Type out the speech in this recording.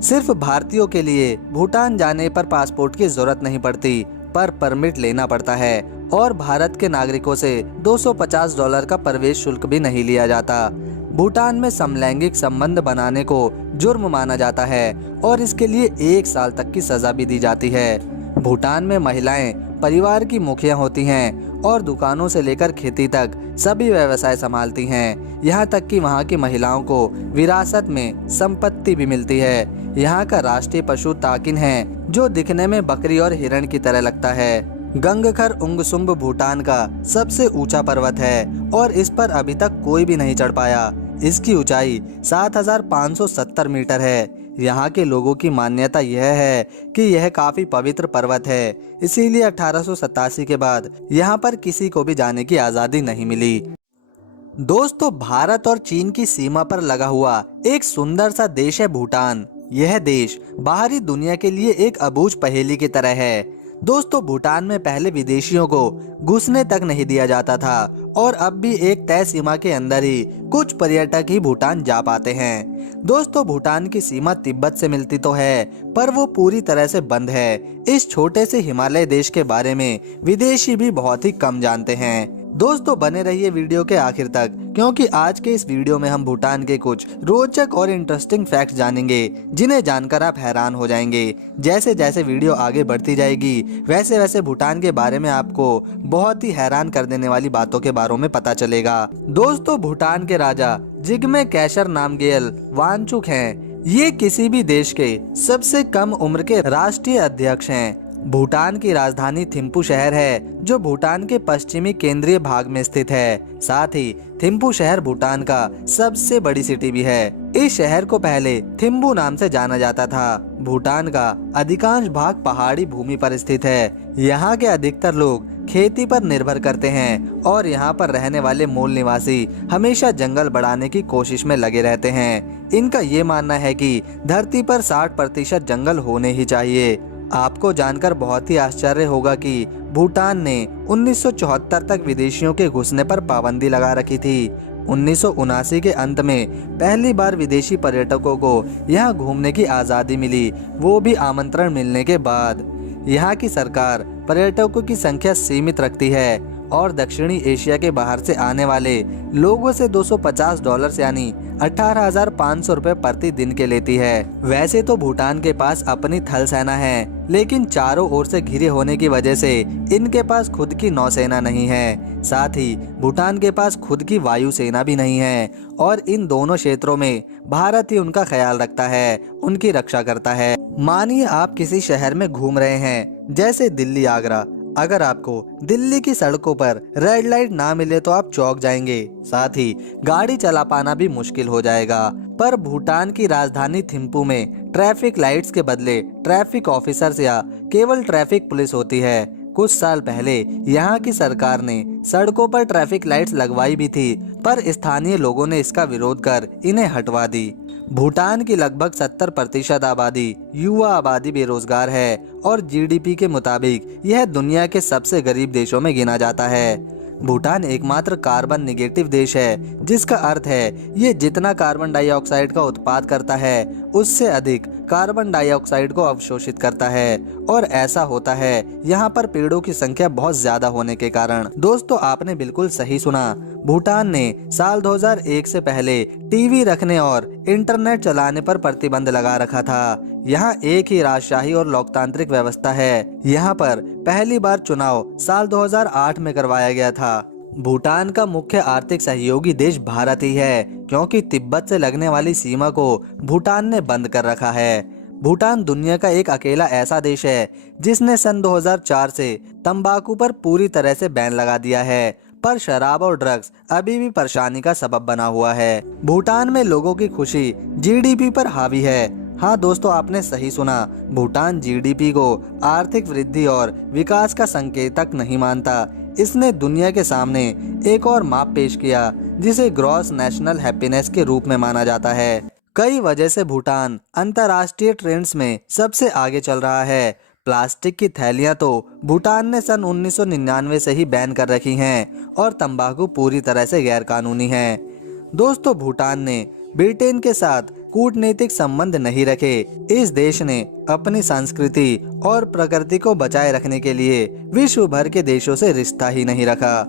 सिर्फ भारतीयों के लिए भूटान जाने पर पासपोर्ट की जरूरत नहीं पड़ती, पर परमिट लेना पड़ता है और भारत के नागरिकों से $250 का प्रवेश शुल्क भी नहीं लिया जाता। भूटान में समलैंगिक संबंध बनाने को जुर्म माना जाता है और इसके लिए 1 साल तक की सजा भी दी जाती है। भूटान में महिलाएं परिवार की मुखिया होती हैं और दुकानों से लेकर खेती तक सभी व्यवसाय संभालती हैं। यहाँ तक कि वहाँ की महिलाओं को विरासत में संपत्ति भी मिलती है। यहाँ का राष्ट्रीय पशु ताकिन है, जो दिखने में बकरी और हिरण की तरह लगता है। गंगखर उंगसुम्ब भूटान का सबसे ऊंचा पर्वत है और इस पर अभी तक कोई भी नहीं चढ़ पाया। इसकी ऊंचाई 7570 मीटर है। यहाँ के लोगों की मान्यता यह है कि यह काफी पवित्र पर्वत है, इसीलिए 1887 के बाद यहाँ पर किसी को भी जाने की आज़ादी नहीं मिली। दोस्तों, भारत और चीन की सीमा पर लगा हुआ एक सुंदर सा देश है भूटान। यह देश बाहरी दुनिया के लिए एक अबूझ पहेली की तरह है। दोस्तों, भूटान में पहले विदेशियों को घुसने तक नहीं दिया जाता था और अब भी एक तय सीमा के अंदर ही कुछ पर्यटक ही भूटान जा पाते हैं। दोस्तों, भूटान की सीमा तिब्बत से मिलती तो है, पर वो पूरी तरह से बंद है। इस छोटे से हिमालय देश के बारे में विदेशी भी बहुत ही कम जानते हैं। दोस्तों, बने रहिए वीडियो के आखिर तक, क्योंकि आज के इस वीडियो में हम भूटान के कुछ रोचक और इंटरेस्टिंग फैक्ट्स जानेंगे, जिन्हें जानकर आप हैरान हो जाएंगे। जैसे जैसे वीडियो आगे बढ़ती जाएगी, वैसे वैसे भूटान के बारे में आपको बहुत ही हैरान कर देने वाली बातों के बारे में पता चलेगा। दोस्तों, भूटान के राजा जिग्मे कैसर नामग्येल वांगचुक हैं। ये किसी भी देश के सबसे कम उम्र के राष्ट्रीय अध्यक्ष हैं। भूटान की राजधानी थिम्पू शहर है, जो भूटान के पश्चिमी केंद्रीय भाग में स्थित है। साथ ही थिम्पू शहर भूटान का सबसे बड़ी सिटी भी है। इस शहर को पहले थिम्बू नाम से जाना जाता था। भूटान का अधिकांश भाग पहाड़ी भूमि पर स्थित है। यहाँ के अधिकतर लोग खेती पर निर्भर करते हैं और यहाँ पर रहने वाले मूल निवासी हमेशा जंगल बढ़ाने की कोशिश में लगे रहते हैं। इनका ये मानना है कि धरती पर 60% जंगल होने ही चाहिए। आपको जानकर बहुत ही आश्चर्य होगा कि भूटान ने 1974 तक विदेशियों के घुसने पर पाबंदी लगा रखी थी। 1979 के अंत में पहली बार विदेशी पर्यटकों को यहाँ घूमने की आज़ादी मिली, वो भी आमंत्रण मिलने के बाद। यहाँ की सरकार पर्यटकों की संख्या सीमित रखती है और दक्षिणी एशिया के बाहर से आने वाले लोगों से $250 यानी 18,500 रुपए प्रति दिन के लेती है। वैसे तो भूटान के पास अपनी थल सेना है, लेकिन चारों ओर से घिरे होने की वजह से इनके पास खुद की नौसेना नहीं है। साथ ही भूटान के पास खुद की वायुसेना भी नहीं है और इन दोनों क्षेत्रों में भारत ही उनका ख्याल रखता है, उनकी रक्षा करता है। मानिए आप किसी शहर में घूम रहे हैं, जैसे दिल्ली, आगरा। अगर आपको दिल्ली की सड़कों पर रेड लाइट ना मिले तो आप चौंक जाएंगे, साथ ही गाड़ी चला पाना भी मुश्किल हो जाएगा। पर भूटान की राजधानी थिम्पू में ट्रैफिक लाइट्स के बदले ट्रैफिक ऑफिसर्स या केवल ट्रैफिक पुलिस होती है। कुछ साल पहले यहाँ की सरकार ने सड़कों पर ट्रैफिक लाइट्स लगवाई भी थी, पर स्थानीय लोगों ने इसका विरोध कर इन्हें हटवा दी। भूटान की लगभग 70% आबादी युवा आबादी बेरोजगार है और जीडीपी के मुताबिक यह दुनिया के सबसे गरीब देशों में गिना जाता है। भूटान एकमात्र कार्बन निगेटिव देश है, जिसका अर्थ है ये जितना कार्बन डाइऑक्साइड का उत्पाद करता है, उससे अधिक कार्बन डाइऑक्साइड को अवशोषित करता है। और ऐसा होता है यहाँ पर पेड़ों की संख्या बहुत ज्यादा होने के कारण। दोस्तों, आपने बिल्कुल सही सुना, भूटान ने साल 2001 से पहले टीवी रखने और इंटरनेट चलाने पर प्रतिबंध लगा रखा था। यहाँ एक ही राजशाही और लोकतांत्रिक व्यवस्था है। यहाँ पर पहली बार चुनाव साल 2008 में करवाया गया था। भूटान का मुख्य आर्थिक सहयोगी देश भारत ही है, क्योंकि तिब्बत से लगने वाली सीमा को भूटान ने बंद कर रखा है। भूटान दुनिया का एक अकेला ऐसा देश है जिसने सन 2004 से तंबाकू पर पूरी तरह से बैन लगा दिया है, पर शराब और ड्रग्स अभी भी परेशानी का सबब बना हुआ है। भूटान में लोगों की खुशी जीडीपी पर हावी है। हाँ दोस्तों, आपने सही सुना, भूटान जीडीपी को आर्थिक वृद्धि और विकास का संकेतक नहीं मानता। इसने दुनिया के सामने एक और माप पेश किया, जिसे ग्रॉस नेशनल हैप्पीनेस के रूप में माना जाता है। कई वजह से भूटान अंतर्राष्ट्रीय ट्रेंड्स में सबसे आगे चल रहा है। प्लास्टिक की थैलियां तो भूटान ने सन 1999 से ही बैन कर रखी हैं और तंबाकू पूरी तरह से गैर कानूनी है। दोस्तों, भूटान ने ब्रिटेन के साथ कूटनीतिक संबंध नहीं रखे। इस देश ने अपनी संस्कृति और प्रकृति को बचाए रखने के लिए विश्व भर के देशों से रिश्ता ही नहीं रखा।